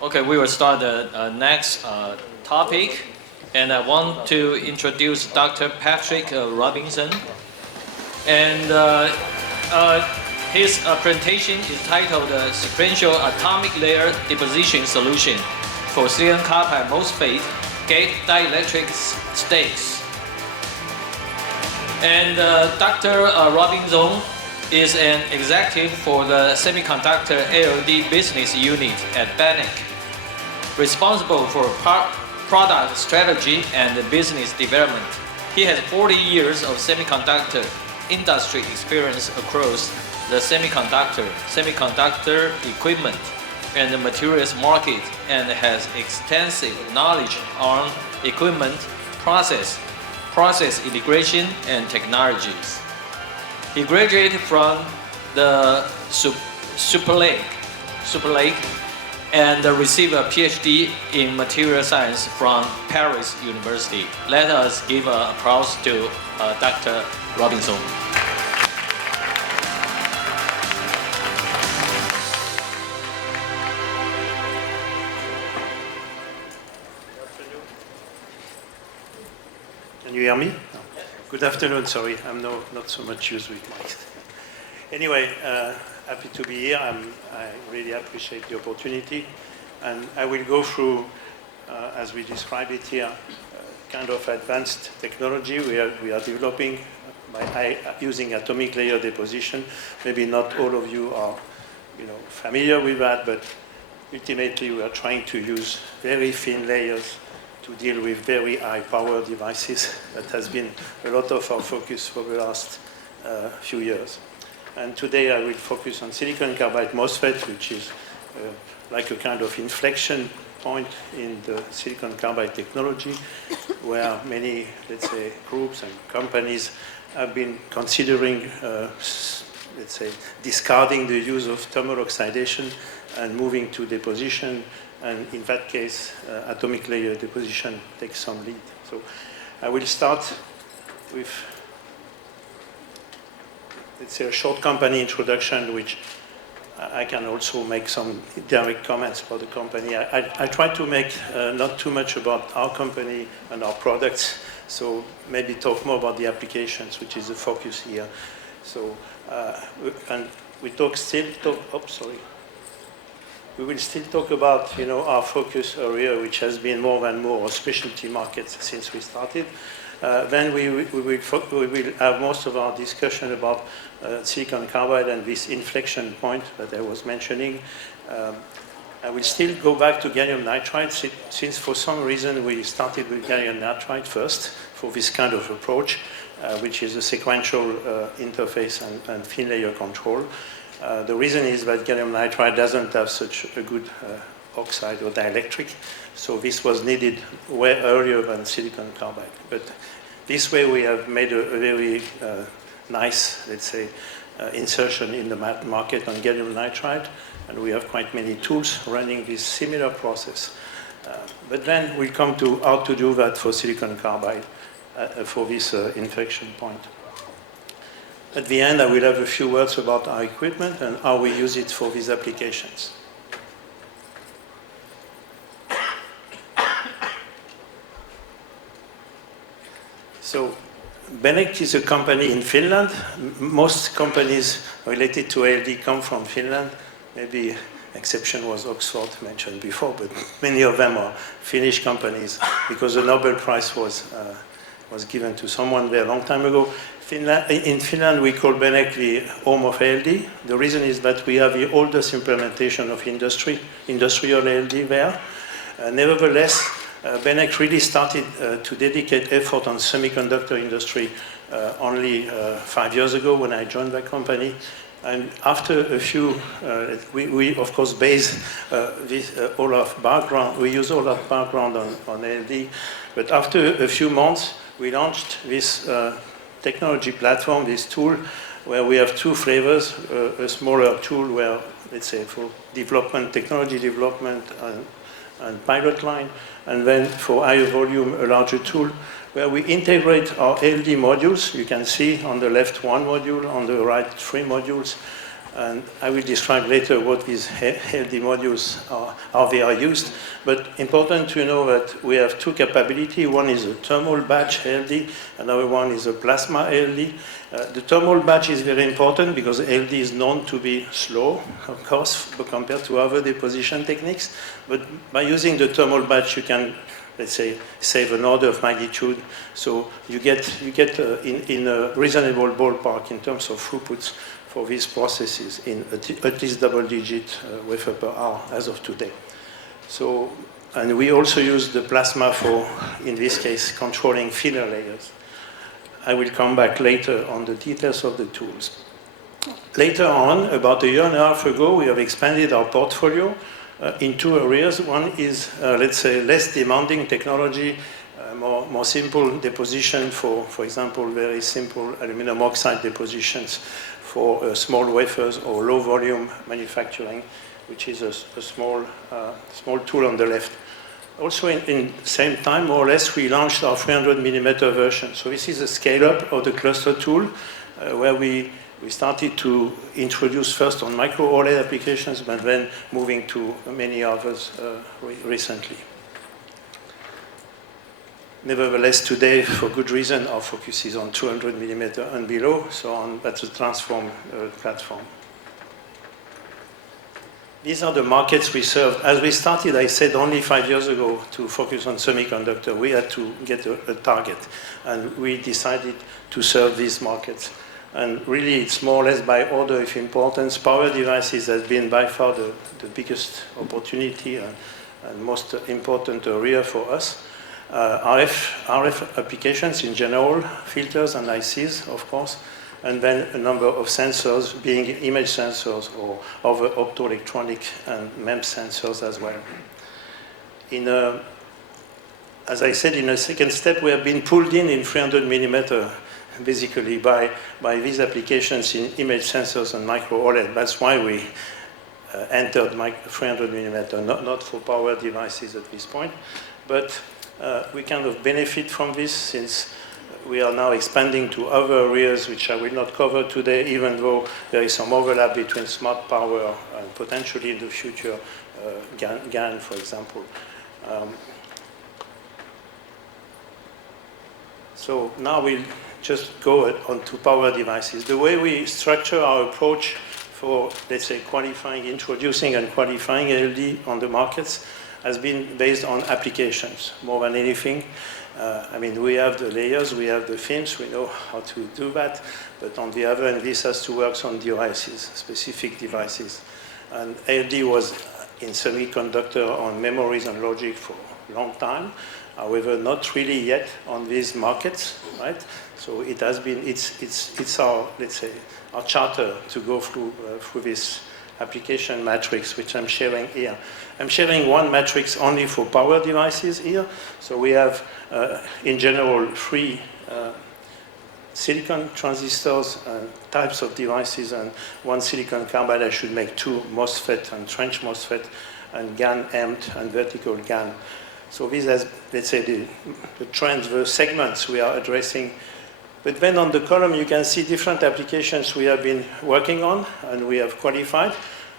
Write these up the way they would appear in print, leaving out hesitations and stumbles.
Okay, we will start the next topic, and I want to introduce Dr. Patrick Rabinzohn, and his presentation is titled "Sequential Atomic Layer Deposition Solution for Silicon Carbide MOSFET Gate Dielectric States." And Dr. Rabinzohn is an executive for the Semiconductor ALD business unit at Beneq, responsible for product strategy and business development. He has 40 years of semiconductor industry experience across the semiconductor equipment, and the materials market, and has extensive knowledge on equipment, process integration, and technologies. He graduated from the Super Lake and received a PhD in material science from Paris University. Let us give applause to Dr. Rabinzohn. Can you hear me? No. Good afternoon, sorry, I'm not so much used with mics. Anyway, happy to be here. I really appreciate the opportunity. And I will go through, as we describe it here, kind of advanced technology we are developing by using atomic layer deposition. Maybe not all of you are familiar with that, but ultimately we are trying to use very thin layers to deal with very high power devices. That has been a lot of our focus for the last few years. And today I will focus on silicon carbide MOSFET, which is like a kind of inflection point in the silicon carbide technology, where many, let's say, groups and companies have been considering, let's say, discarding the use of thermal oxidation and moving to deposition. And in that case, atomic layer deposition takes some lead. So I will start with, let's say, a short company introduction, which I can also make some direct comments about the company. I try to make not too much about our company and our products, so maybe talk more about the applications, which is the focus here. So, and we will still talk about our focus area, which has been more and more specialty markets since we started. Then we will have most of our discussion about silicon carbide and this inflection point that I was mentioning. I will still go back to gallium nitride, since for some reason we started with gallium nitride first for this kind of approach, which is a sequential interface and thin layer control. The reason is that gallium nitride doesn't have such a good oxide or dielectric, so this was needed way earlier than silicon carbide. But this way we have made a very nice, let's say, insertion in the market on gallium nitride, and we have quite many tools running this similar process. But then we'll come to how to do that for silicon carbide for this inflection point. At the end, I will have a few words about our equipment and how we use it for these applications. So, Beneq is a company in Finland. Most companies related to ALD come from Finland. Maybe exception was Oxford, mentioned before, but many of them are Finnish companies because the Nobel Prize was given to someone there a long time ago. In Finland, we call Beneq the home of ALD. The reason is that we have the oldest implementation of industrial ALD there. Nevertheless, Beneq really started to dedicate effort on semiconductor industry only 5 years ago when I joined that company. And after a few, we of course base all our background, we use all our background on ALD. But after a few months, we launched this technology platform, this tool, where we have two flavors, a smaller tool where, let's say, for development, technology development and pilot line, and then for higher volume, a larger tool, where we integrate our ALD modules. You can see on the left one module, on the right 3 modules, And I will describe later what these LD modules are, how they are used. But important to know that we have two capabilities. One is a thermal batch ALD, another one is a plasma ALD. The thermal batch is very important because ALD is known to be slow, of course, compared to other deposition techniques. But by using the thermal batch, you can, let's say, save an order of magnitude. So you get in a reasonable ballpark in terms of throughputs for these processes in at least double-digit wafer per hour as of today. So, and we also use the plasma for, in this case, controlling thinner layers. I will come back later on the details of the tools. Later on, about a year and a half ago, we have expanded our portfolio in two areas. One is, let's say, less demanding technology, more simple deposition for example, very simple aluminum oxide depositions for small wafers or low volume manufacturing, which is a small tool on the left. Also, in the same time, more or less, we launched our 300 millimeter version. So this is a scale-up of the cluster tool, where we started to introduce first on micro OLED applications, but then moving to many others recently. Nevertheless, today, for good reason, our focus is on 200 millimeter and below, so that's a transform platform. These are the markets we serve. As we started, I said only 5 years ago to focus on semiconductor. We had to get a target, and we decided to serve these markets. And really, it's more or less by order of importance. Power devices has been by far the biggest opportunity and most important area for us. RF applications in general, filters and ICs, of course, and then a number of sensors, being image sensors or other optoelectronic and MEMS sensors as well. As I said, in a second step, we have been pulled in 300 millimeter, basically by these applications in image sensors and micro OLED. That's why we entered 300 millimeter, not for power devices at this point, but we kind of benefit from this since we are now expanding to other areas which I will not cover today, even though there is some overlap between smart power and potentially in the future GaN, for example. So now we'll just go on to power devices. The way we structure our approach for, let's say, introducing and qualifying ALD on the markets has been based on applications more than anything. I mean, we have the layers, we have the films, we know how to do that, but on the other end, this has to work on devices, specific devices. And ALD was in semiconductor on memories and logic for a long time, however, not really yet on these markets, right? So it has been, it's our, let's say, our charter to go through this application matrix, which I'm sharing here. I'm sharing one matrix only for power devices here. So we have, in general, 3 silicon transistors, types of devices, and 1 silicon carbide. I should make 2 MOSFET and trench MOSFET, and GaN empt and vertical GaN. So these are, let's say, the trends, the segments we are addressing. But then on the column, you can see different applications we have been working on and we have qualified.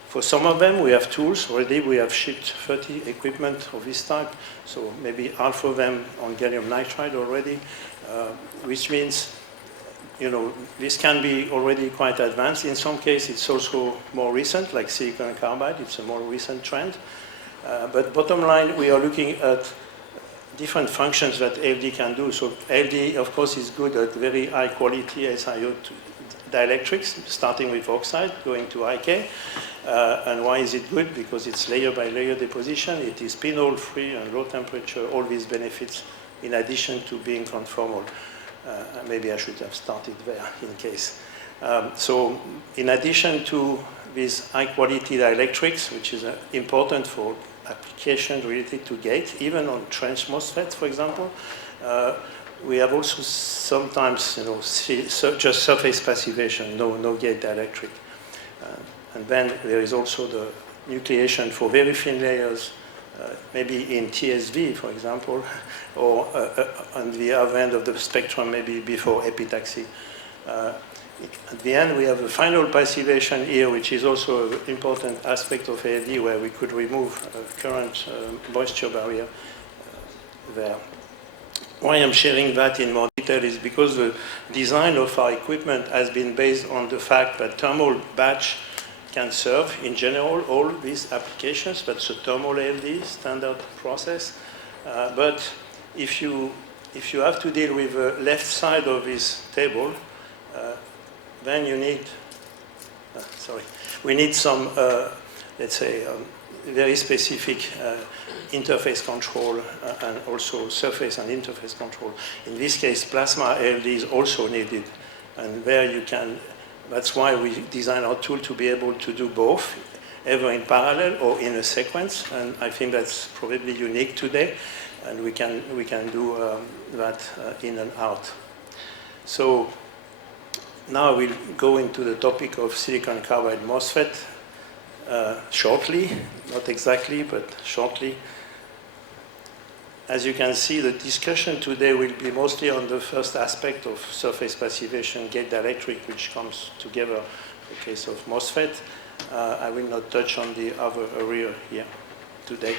For some of them, we have tools already. We have shipped 30 equipment of this type, so maybe half of them on gallium nitride already, which means, you know, this can be already quite advanced. In some cases, it's also more recent, like silicon carbide. It's a more recent trend. But bottom line, we are looking at different functions that ALD can do. So ALD, of course, is good at very high quality SiO2 dielectrics, starting with oxide, going to IK. And why is it good? Because it's layer by layer deposition. It is pinhole free and low temperature, all these benefits, in addition to being conformal. Maybe I should have started there in case. So in addition to these high quality dielectrics, which is important for application related to gate, even on trench MOSFET, for example, we have also sometimes, you know, just surface passivation, no gate dielectric. And then there is also the nucleation for very thin layers, maybe in TSV, for example, or on the other end of the spectrum, maybe before epitaxy. at the end, we have a final passivation here, which is also an important aspect of ALD, where we could remove current moisture barrier there. Why I'm sharing that in more detail is because the design of our equipment has been based on the fact that thermal batch can serve, in general, all these applications. That's a thermal ALD standard process. But if you have to deal with the left side of this table, then you need, we need some, let's say, very specific interface control and also surface and interface control. In this case, plasma ALD is also needed. And there you can, that's why we design our tool to be able to do both, either in parallel or in a sequence. And I think that's probably unique today. And we can do that in and out. So now we'll go into the topic of silicon carbide MOSFET shortly, not exactly, but shortly. As you can see, the discussion today will be mostly on the first aspect of surface passivation, gate dielectric, which comes together in the case of MOSFET. I will not touch on the other area here today.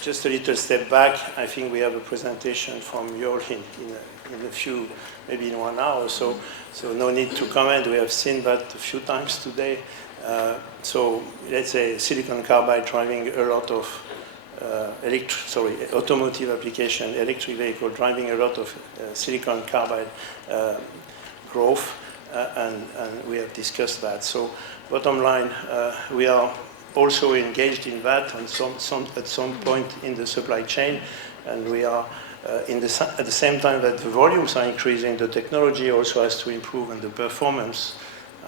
Just a little step back, I think we have a presentation from Joel in a few, maybe in 1 hour or so. So no need to comment, we have seen that a few times today. So let's say silicon carbide driving a lot of automotive application, electric vehicle driving a lot of silicon carbide growth, and we have discussed that. So bottom line, we are also engaged in that and at some point in the supply chain, and we are at the same time that the volumes are increasing, the technology also has to improve and the performance,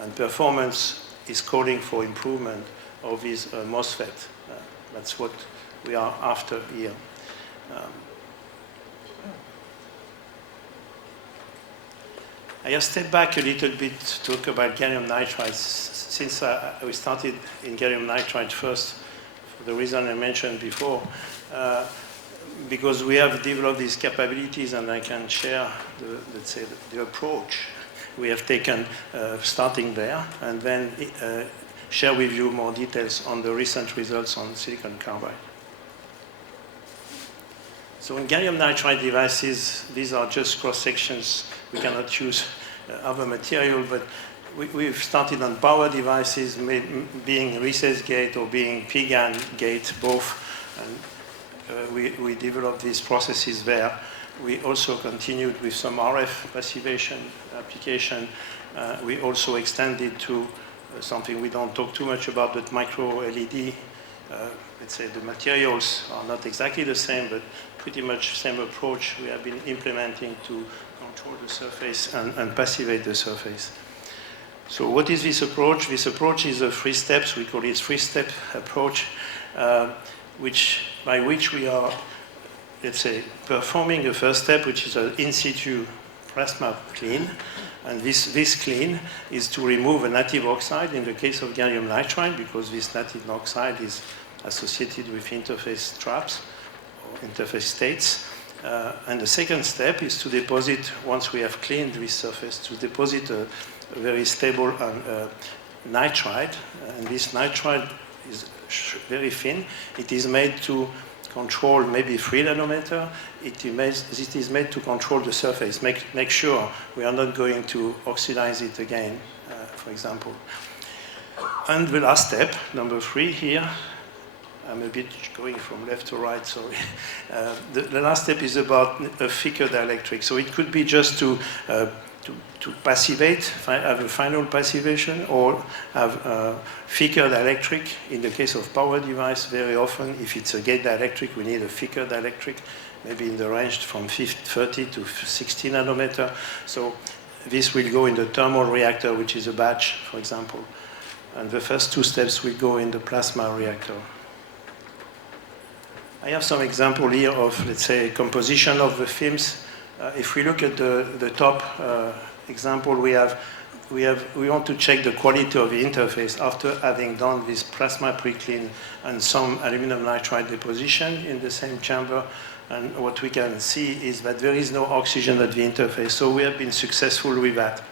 and performance is calling for improvement of this MOSFET. That's what we are after here. I just step back a little bit to talk about gallium nitride. Since we started in gallium nitride first, for the reason I mentioned before, because we have developed these capabilities, and I can share, let's say, the approach we have taken starting there, and then share with you more details on the recent results on silicon carbide. So in gallium nitride devices, these are just cross-sections. We cannot use other material, but we've started on power devices, being recess gate or being P-GaN gate, both. And we developed these processes there. We also continued with some RF passivation application. We also extended to something we don't talk too much about, but micro LED. Let's say the materials are not exactly the same, but pretty much same approach we have been implementing to control the surface and passivate the surface. So what is this approach? This approach is a 3 steps. We call it 3-step approach, by which we are, let's say, performing the first step, which is an in situ plasma clean. And this clean is to remove a native oxide in the case of gallium nitride, because this native oxide is associated with interface traps or interface states. And the second step is to deposit, once we have cleaned this surface, to deposit a very stable nitride. And this nitride is very thin. It is made to control maybe 3 nanometer. It is made to control the surface, make sure we are not going to oxidize it again, for example. And the last step, number 3 here, I'm a bit going from left to right, sorry. The last step is about a thicker dielectric. So it could be just to passivate, have a final passivation, or have a thicker dielectric. In the case of power device, very often, if it's a gate dielectric, we need a thicker dielectric, maybe in the range from 30 to 60 nanometer. So this will go in the thermal reactor, which is a batch, for example. And the first 2 steps will go in the plasma reactor. I have some example here of, let's say, composition of the films. If we look at the top example, we have we want to check the quality of the interface after having done this plasma pre-clean and some aluminum nitride deposition in the same chamber. And what we can see is that there is no oxygen at the interface, so we have been successful with that.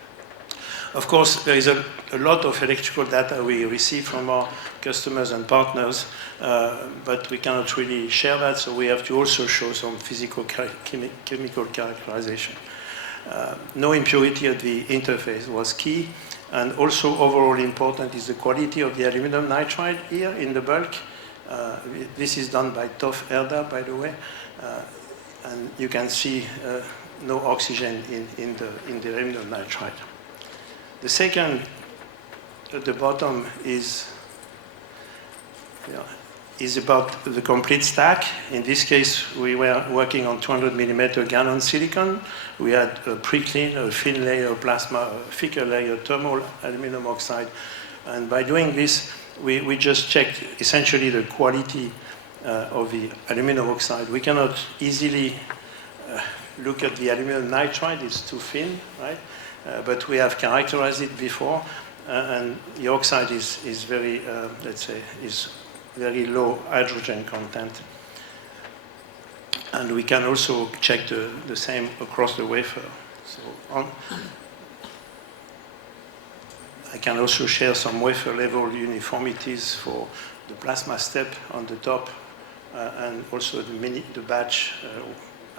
Of course, there is a lot of electrical data we receive from our customers and partners, but we cannot really share that, so we have to also show some physical chemical characterization. No impurity at the interface was key, and also overall important is the quality of the aluminum nitride here in the bulk. This is done by TOF Erda, by the way, and you can see no oxygen in the aluminum nitride. The second at the bottom is about the complete stack. In this case, we were working on 200 millimeter gallium silicon. We had a pre-clean, a thin layer plasma, a thicker layer thermal aluminum oxide. And by doing this, we just checked essentially the quality of the aluminum oxide. We cannot easily look at the aluminum nitride, it's too thin, right? But we have characterized it before, and the oxide is very, let's say, is very low hydrogen content. And we can also check the same across the wafer. So I can also share some wafer level uniformities for the plasma step on the top, and also the batch.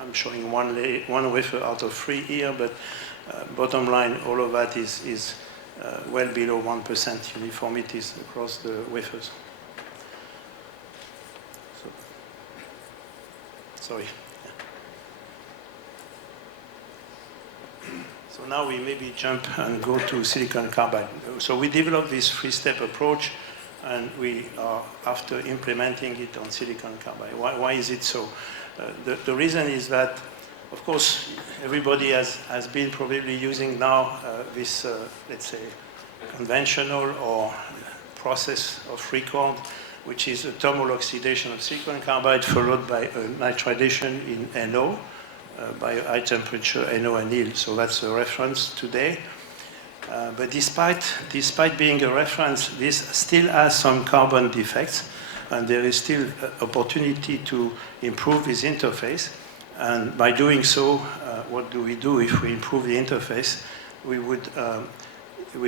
I'm showing one wafer out of 3 here, but bottom line, all of that is well below 1% uniformities across the wafers. Sorry. So now we maybe jump and go to silicon carbide. So we developed this 3-step approach, and we are after implementing it on silicon carbide. Why is it so? The reason is that, of course, everybody has been probably using now this, let's say, conventional or process of record, which is a thermal oxidation of silicon carbide followed by a nitridation in NO, by a high temperature NO anneal. So that's a reference today. But despite being a reference, this still has some carbon defects, and there is still opportunity to improve this interface. And by doing so, what do? If we improve the interface? We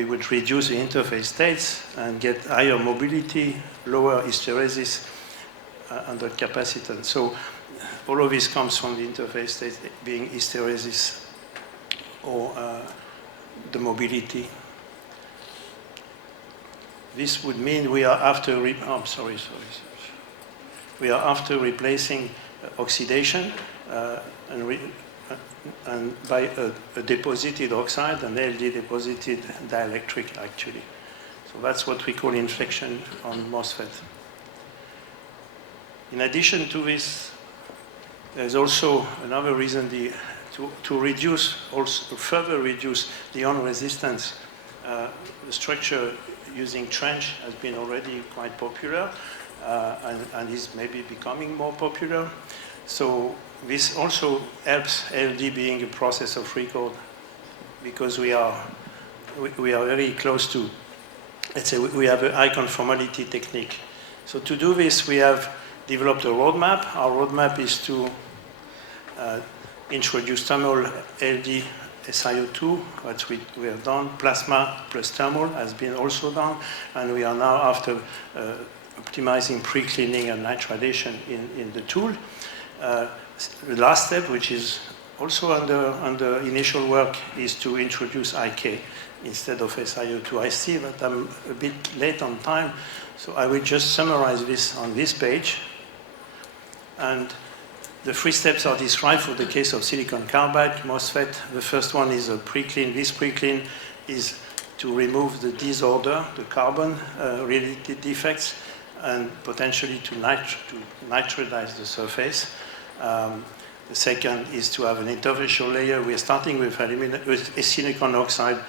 would reduce the interface states and get higher mobility, lower hysteresis under capacitance. So all of this comes from the interface state being hysteresis or the mobility. This would mean we are after we are after replacing oxidation and by a deposited oxide, an ALD deposited dielectric actually. So that's what we call inflection on MOSFET. In addition to this, there's also another reason to reduce, also to further reduce the ion resistance. The structure using trench has been already quite popular and is maybe becoming more popular. So this also helps ALD being a process of record, because we are very close to, let's say, we have a high conformality technique. So to do this, we have developed a roadmap. Our roadmap is to introduce thermal ALD SiO2, what we have done. Plasma plus thermal has been also done, and we are now after optimizing pre-cleaning and nitridation in the tool. The last step, which is also under initial work, is to introduce IK instead of SiO2. I see that I'm a bit late on time, so I will just summarize this on this page. And the 3 steps are described for the case of silicon carbide MOSFET. The first one is a pre-clean. This pre-clean is to remove the disorder, the carbon-related defects, and potentially to nitrodize the surface. The second is to have an interfacial layer. We are starting with silicon oxide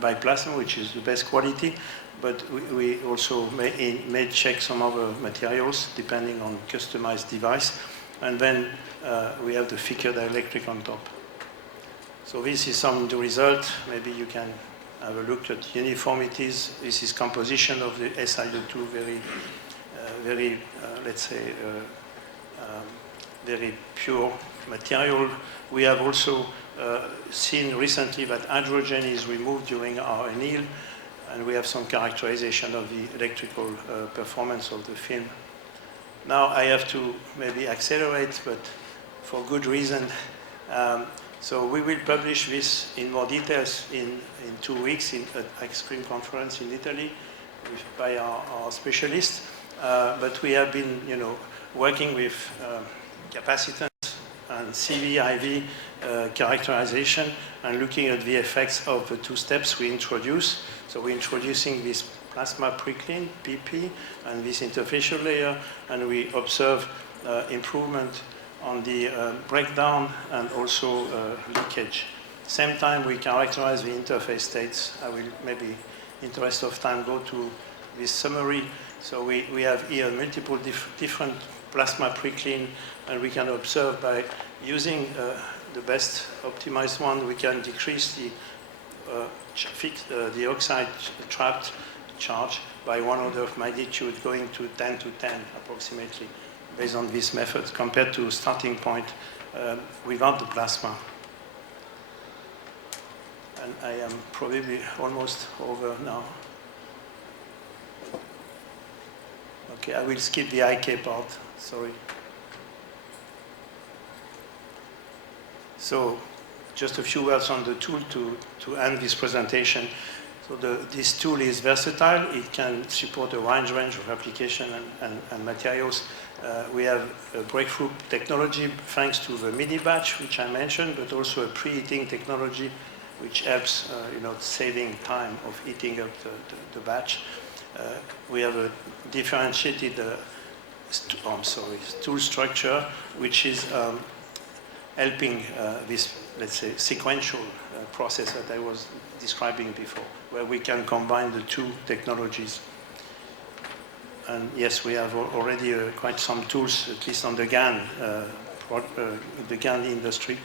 by plasma, which is the best quality, but we also may check some other materials depending on customized device. And then we have the thicker dielectric on top. So this is some of the result. Maybe you can have looked at uniformities. This is composition of the SiO2, very, let's say, very pure material. We have also seen recently that hydrogen is removed during our anneal, and we have some characterization of the electrical performance of the film. Now I have to maybe accelerate, but for good reason. So we will publish this in more details in 2 weeks at Ice Cream Conference in Italy by our specialists. But we have been, working with capacitance and CV, IV characterization and looking at the effects of the 2 steps we introduce. So we're introducing this plasma preclean, PP, and this interfacial layer, and we observe improvement on the breakdown and also leakage. Same time, we characterize the interface states. I will maybe, in the interest of time, go to this summary. So we have here multiple different plasma preclean, and we can observe by using the best optimized one, we can decrease the oxide trapped charge by 1 order of magnitude, going to 10 to 10 approximately, based on this method, compared to starting point without the plasma. And I am probably almost over now. Okay, I will skip the IK part, sorry. So just a few words on the tool to end this presentation. So this tool is versatile. It can support a wide range of application and materials. We have a breakthrough technology thanks to the mini batch, which I mentioned, but also a preheating technology, which helps saving time of heating up the batch. We have a differentiated tool structure, which is helping this, let's say, sequential process that I was describing before, where we can combine the 2 technologies. And yes, we have already quite some tools, at least on the GaN, the GaN industry,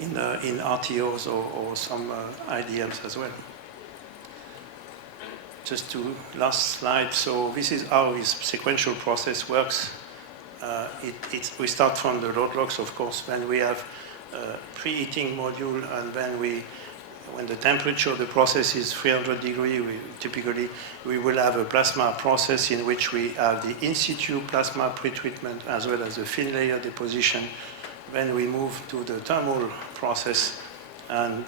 in RTOs or some IDMs as well. Just to last slide. So this is how this sequential process works. We start from the load locks, of course, then we have preheating module, and then when the temperature of the process is 300 degrees, typically we will have a plasma process in which we have the in situ plasma pretreatment as well as the thin layer deposition. Then we move to the thermal process and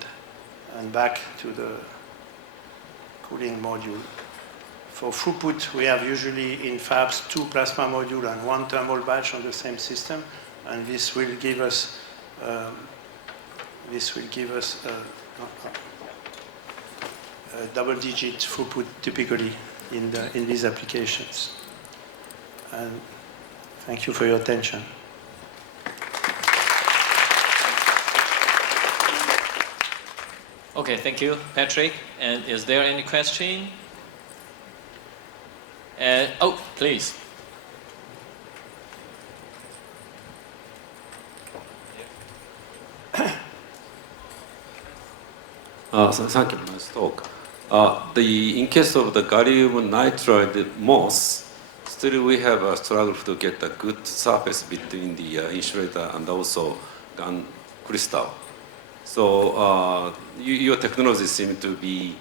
back to the cooling module. For throughput, we have usually in fabs 2 plasma modules and 1 thermal batch on the same system, and this will give us a double-digit throughput typically in these applications. And thank you for your attention. Okay, thank you, Patrick. And is there any question? Oh, please. thank you for this talk. In case of the gallium nitride MOS, still we have a struggle to get a good surface between the insulator and also GaN crystal. So your technology seems to be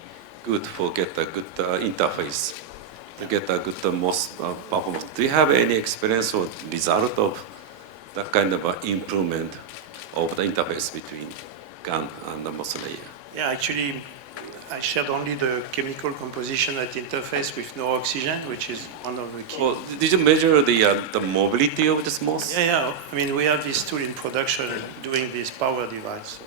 good for get a good interface, to get a good MOS performance. Do you have any experience or result of that kind of improvement of the interface between GaN and the MOS layer? Yeah, actually, I shared only the chemical composition at interface with no oxygen, which is one of the key. Well, did you measure the mobility of this MOS? Yeah. I mean, we have this tool in production doing this power device.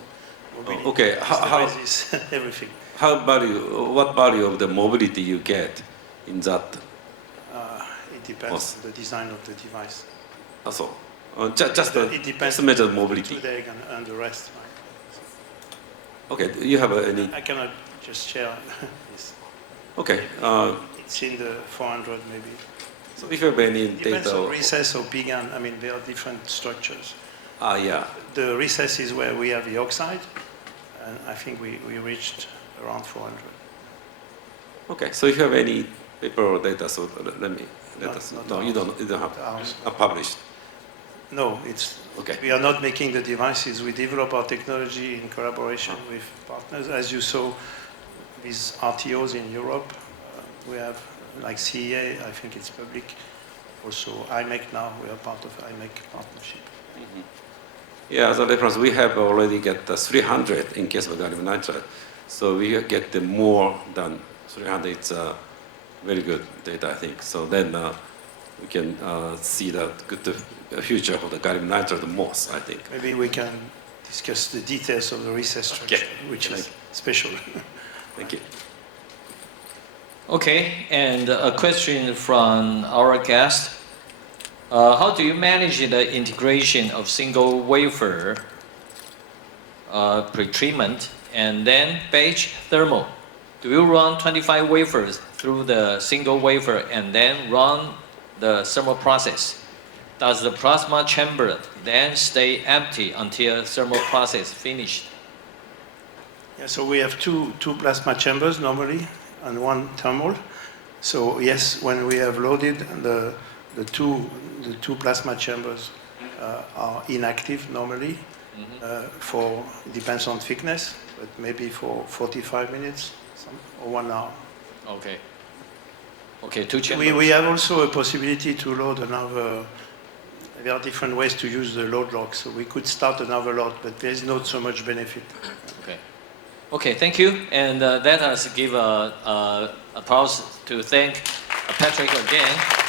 So okay, how is everything. What value of the mobility you get in that? It depends on the design of the device. Also, it depends to measure mobility. And the rest. Right? Okay, do you have any? I cannot just share this. Okay. It's in the 400 maybe. So if you have any data. Depends on recess or BGAN. I mean, there are different structures. Yeah. The recess is where we have the oxide, and I think we reached around 400. Okay, so if you have any paper or data, so let us know. Not No, you don't have ours. published. No, it's Okay. we are not making the devices. We develop our technology in collaboration with partners. As you saw with RTOs in Europe, we have like CEA, I think it's public. Also IMEC now, we are part of IMEC partnership. Yeah, as a reference, we have already get 300 in case of gallium nitride. So we get the more than 300. It's very good data, I think. So then we can see the good future of the gallium nitride MOS, I think. Maybe we can discuss the details of the recess structure, which is special. Thank you. Okay, and a question from our guest. How do you manage the integration of single wafer pretreatment and then batch thermal? Do you run 25 wafers through the single wafer and then run the thermal process? Does the plasma chamber then stay empty until thermal process finished? Yeah, so we have two plasma chambers normally and one thermal. So yes, when we have loaded the two plasma chambers are inactive normally. Depends on thickness, but maybe for 45 minutes or 1 hour. Okay. Okay, two chambers. We have also a possibility to load another. There are different ways to use the load lock, so we could start another lot, but there is not so much benefit. Okay. Okay, thank you. And let us give a applause to thank Patrick again.